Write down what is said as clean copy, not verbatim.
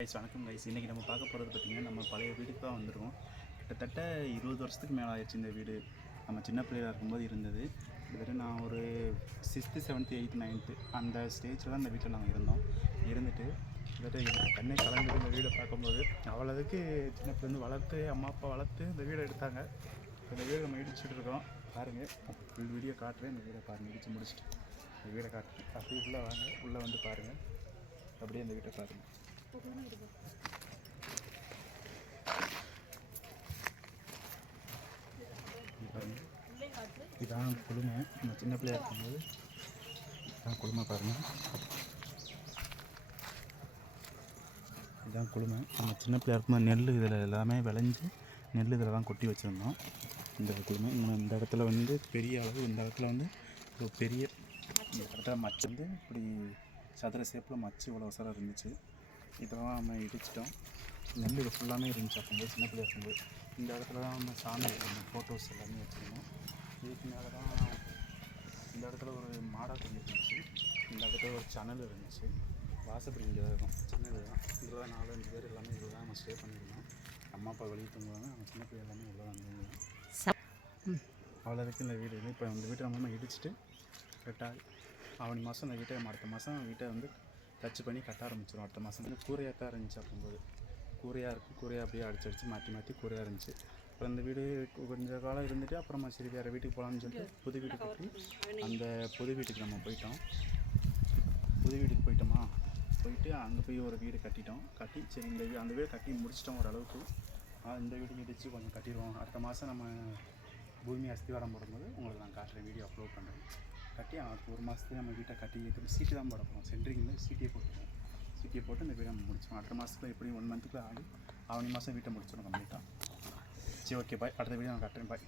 வணக்கம் கைஸ். இன்றைக்கி நம்ம பார்க்க போகிறது பார்த்திங்கன்னா, நம்ம பழைய வீட்டுக்கு தான் வந்திருக்கோம். கிட்டத்தட்ட 20 வருஷத்துக்கு மேலே ஆயிடுச்சு இந்த வீடு. நம்ம சின்ன பிள்ளையாக இருக்கும்போது இருந்தது. கிட்டத்தட்ட நான் ஒரு 6th 7th 8th 9th அந்த ஸ்டேஜில் தான் இந்த வீட்டில் நாங்கள் இருந்துட்டு கிட்டத்தட்ட கண்ணை கலந்துட்டு இந்த வீடை பார்க்கும்போது அவ்வளோதுக்கு சின்ன பிள்ளைந்து வளர்த்து அம்மா அப்பா வளர்த்து இந்த வீடை எடுத்தாங்க. இந்த வீடை நம்ம இடிச்சுட்டு இருக்கோம். பாருங்கள், ஃபுல் வீடியோ காட்டுறேன். இந்த வீடை பாருங்கள், இடித்து முடிச்சுட்டு இந்த வீடை காட்டுறேன். அப்படியே உள்ளே வாங்க, உள்ளே வந்து பாருங்கள். அப்படியே இந்த வீட்டை பாருங்கள். இதான் குளுமை. நம்ம சின்ன பிள்ளையாக இருக்கும்போது இதான் குளுமை பாருங்கள். இதுதான் குளுமை. நம்ம சின்ன பிள்ளையாக இருக்கும்போது நெல் இதில் எல்லாமே விளைஞ்சி நெல் இதில் தான் கொட்டி வச்சுருந்தோம். இந்த குளுமை இந்த இடத்துல வந்து பெரிய அளவு, இந்த இடத்துல வந்து ஒரு பெரிய இந்த இடத்துல மச்சு வந்து இப்படி சதுர சேப்பில் மச்சு இவ்வளோ வசரம் இருந்துச்சு. இதெல்லாம் நம்ம இடிச்சிட்டோம். நெல் இது ஃபுல்லாமே இருந்துச்சு அப்போது சின்ன பிள்ளையாக இருக்கும்போது. இந்த இடத்துல தான் நம்ம சாமி வச்சுருந்தோம், ஃபோட்டோஸ் எல்லாமே வச்சுருந்தோம். இதுக்கு மேலே தான் இந்த இடத்துல ஒரு மாடாக்குடி இருந்துச்சு. இந்த இடத்துல ஒரு சனல் இருந்துச்சு. வாசப்படி இங்கே இருக்கும், சின்னது தான். இதில் தான் 4-5 பேர் எல்லாமே இதில் தான் நம்ம ஸ்டே பண்ணியிருந்தோம். அம்மா அப்பா வெளியே தூங்குவாங்க, நம்ம சின்ன பிள்ளை எல்லாமே இவ்வளோ தான் தூங்குவோம். அவ்வளோ இருக்குது இந்த வீடு. இப்போ இந்த வீட்டை நம்ம இடிச்சுட்டு கரெக்டாக ஆவணி மாதம் இந்த வீட்டை அடுத்த மாதம் வீட்டை வந்து டச் பண்ணி கட்ட ஆரம்பிச்சிடும். அடுத்த மாதம் வந்து கூரையாக தான் இருந்துச்சு. அப்போது கூரையாக இருக்குது, கூரையாக அப்படியே அடிச்சு மாற்றி கூரையாக இருந்துச்சு. அப்புறம் இந்த வீடு கொஞ்சம் காலம் இருந்துட்டு அப்புறமா சரி வேறு வீட்டுக்கு போகலான்னு சொல்லிட்டு புது வீடு கட்டி அந்த புது வீட்டுக்கு நம்ம போயிட்டோம். புது வீட்டுக்கு போயிட்டு அங்கே போய் ஒரு வீடு கட்டி சரி இந்த அந்த வீடு கட்டி முடிச்சிட்டோம் ஓரளவுக்கு. இந்த வீடு இடித்து கொஞ்சம் கட்டிடுவோம். அடுத்த மாதம் நம்ம பூமி அஸ்திவாரம் போடும்போது உங்களுக்கு நான் காட்டுறேன், வீடியோ அப்லோட் பண்ணுறேன். கட்டி அடுத்த ஒரு மாதத்துக்கு நம்ம வீட்டை கட்டி சீட்டு தான் போட போகிறோம். சென்ட்ரிங்கில் சீட்டியை போட்டு இந்த வீடை நம்ம முடிச்சிடும். அடுத்த மாதத்துக்கு எப்படியும் 1 மந்த்துக்குள்ளே ஆவணி மாதம் வீட்டை முடிச்சிடும் கம்ப்ளீட்டாக. சரி, ஓகே, பாய். அடுத்த வீடியோ நான் காட்டுறேன், பாய்.